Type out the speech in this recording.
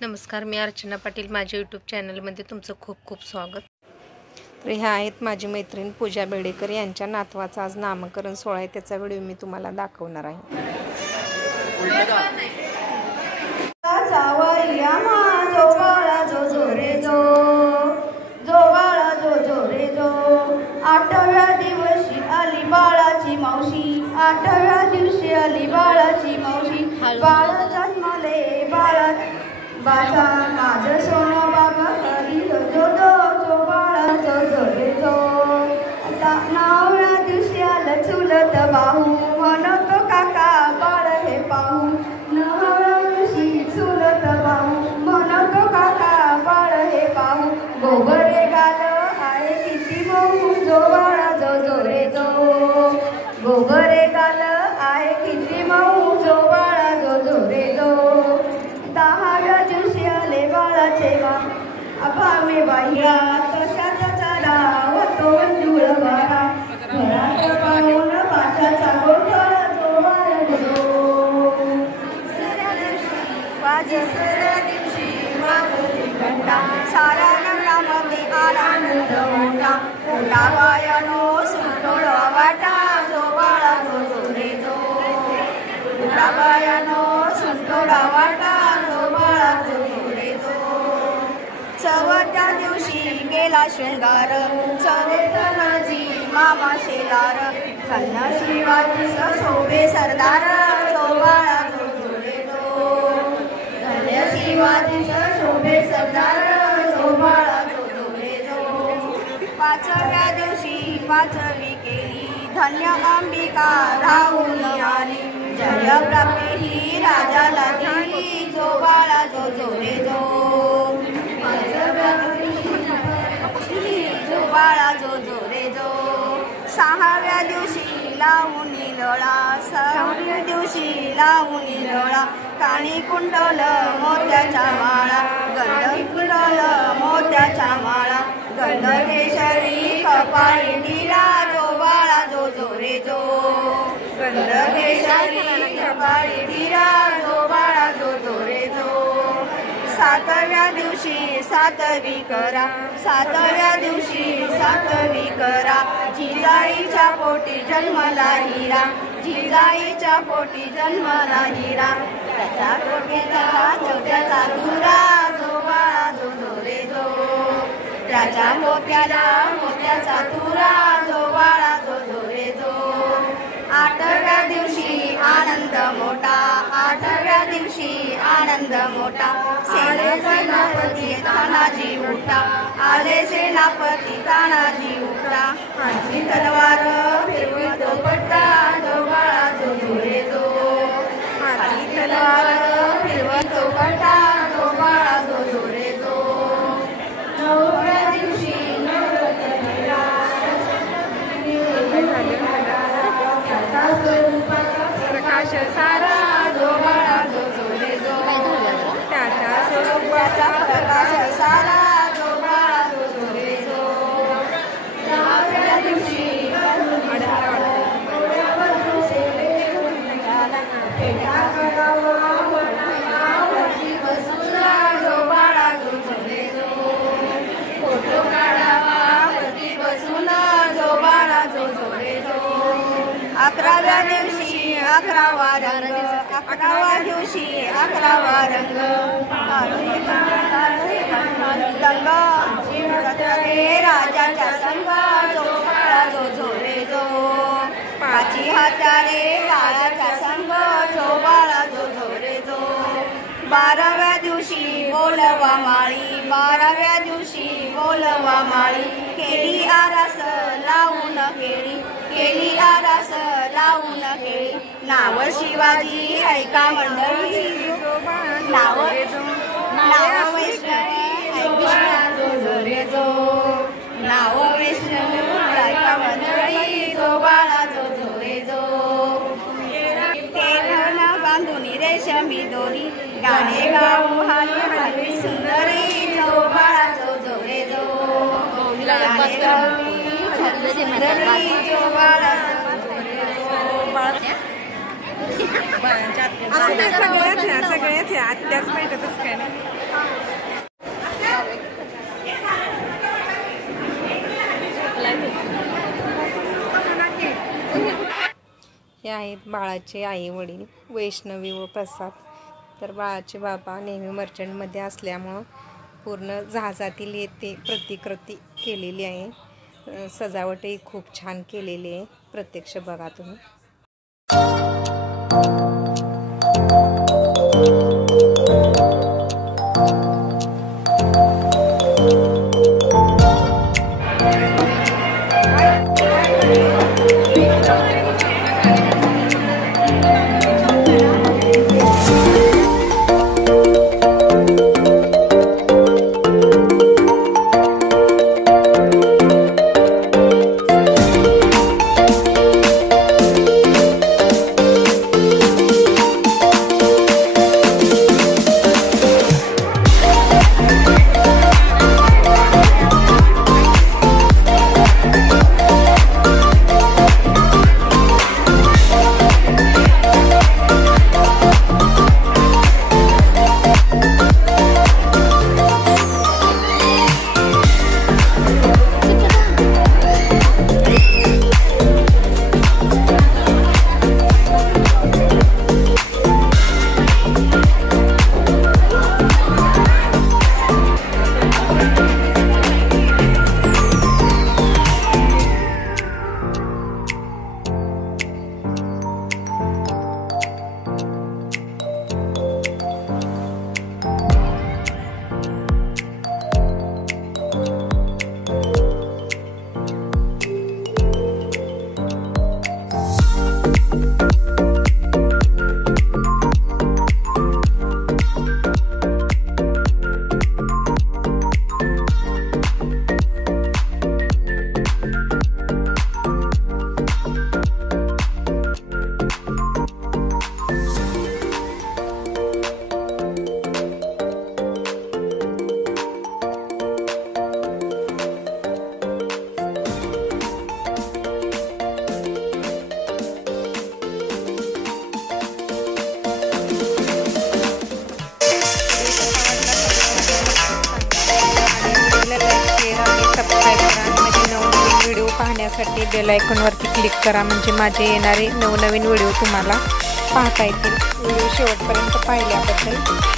नमस्कार, मी अर्चना पाटील. माझ्या यूट्यूब चॅनलमध्ये तुमचं खूप खूप स्वागत. तर ह्या आहेत माझी मैत्रीण पूजा बेडेकर. यांच्या नातवाचा आज नामकरण सोहळा आहे. त्याचा व्हिडिओ मी तुम्हाला दाखवणार आहे. आठव्या दिवशी आली बाळाची मावशी, आठव्या दिवशी आली बाळाची मावशी. बाळ जन्मले बाळा माझं सोनं बाबा हरी जो जो बाळाचं जोरे जो. नवव्या दिवशी आलं चुलत बाहू, म्हणतो काका बाळ हे पाहू. नवव्या दिवशी चुलत बाहू, म्हणतो काका बाळ हे पाहू. गोबरे गाल आहे किती मऊ, जो बाळा जो जोरे जो. गोबरे गाल आहे किती मऊ, जो बाळा जो जोरे जो. दहाव्या दिवशी आले बाळाचे वा, अभामे बाह्या कशाचा चारा होतो जुळ बारा. घरात पाहून पाशाचा गोठा, जो बाळा जो. तिसऱ्या दिवशी वाजली घंटा, साऱ्या नगरामध्ये आनंद मोठा. मोठा बायानो सुटोळ वाटा, जो बाळा जो जोरे जो. मोठा बायानो सुटोळ वाटा, जो बाळा जो जोरे जो. चवथ्या दिवशी गेला शृंगार, चौथनाजी मामा शेलार. कन्या शिवाजी शोभे सरदार, जो बाळा जो जोरे जो. कन्या शिवाजी शोभे सरदार, जो बाळा जो जोरे जो. पाचव्या दिवशी पाचवी केली, धन्य अंबिका राहून आली. जय प्राप्ती ही राजाला झाली, जो बाळा जो जोरे जो. जो बाळा जो जोरे जो. सहाव्या दिवशी लावून लळा, सहाव्या दिवशी लावून लळा. काणी कुंडल मोत्याच्या माळा, गंध कुंडल मोत्याच्या माळा. गंध केशरी कपाळी दिला, जो बाळा जो जोरे जो. गंध केशरी कपाळी दिला, जो बाळा जो जोरे जो. सातव्या दिवशी सातवी करा, सातव्या दिवशी सातवी करा. जिजाईच्या पोटी जन्मला हिरा, जिजाईच्या पोटी जन्मला हिरा. त्याच्या पोटीचा छोट्याचा तुरा, जो बाळा जो जोरे जो. त्याच्या पोट्याला मोत्याचा तुरा, जो बाळा जो जोरे जो. आठव्या दिवशी आनंद मोठा, आठव्या दिवशी आनंद मोठा. सेनापती तानाजी उठा, आले सेनापती तानाजी उठा. हाती तलवार फिरवतो पट्टा, जो बाळा जो जोरे जो. हाती तलवार फिरवतो पट्टा, जो बाळा जो जोरे जो. नवव्या दिवशी प्रकाश सारा, जो बाळा जो जोरे जो. त्याच्या स्वरूपाचा प्रकाश सारा, जो बाळा जो जोरे जो. दहाव्या दिवशी जो बाळा जो जोरे जो. फोटो काढावा वरती बसून, जो बाळा जो जोरे जो. अकराव्या दिवशी अकरावा रंग, अकराव्या दिवशी अकरावा रंग. राजाच्या संग, जो बाळा जो जोरे जो. पाची हातारे राजाच्या संग, जो बाळा जो जोरे जो. बाराव्या दिवशी बोलवा माळी, बाराव्या दिवशी बोलवा माळी. केली आरास लावून केळी, केली आरास लावून केळी. नाव शिवाजी ऐका मंडळी, नाव नाव वैष्णव जो जोरे जो. नाव वैष्णव ऐका मंडळी, जो बाळा जो जोरे जो. केळन बांधून रेशमी दोरी, गाणे गाऊ हाली हलवी सुंदरी, जो बाळा जो जोरे जो. गाणे गाऊ सुंदरी, जो बाळा जो जोरे जो. सगळ्याच आत्याच भेटतच काय नाही. आहेत बाळाचे आई वडील वैष्णवी व प्रसाद. तर बाळाचे बाबा नेहमी मर्चंटमध्ये असल्यामुळं पूर्ण जहाजातील येथे प्रतिकृती केलेली आहे. सजावटही खूप छान केलेली आहे. प्रत्यक्ष बघा तुम्ही. पाहण्यासाठी बेल आयकॉनवरती क्लिक करा, म्हणजे माझे येणारे नवनवीन व्हिडिओ तुम्हाला पाहता येतील. व्हिडिओ शेवटपर्यंत पाहिल्याबद्दल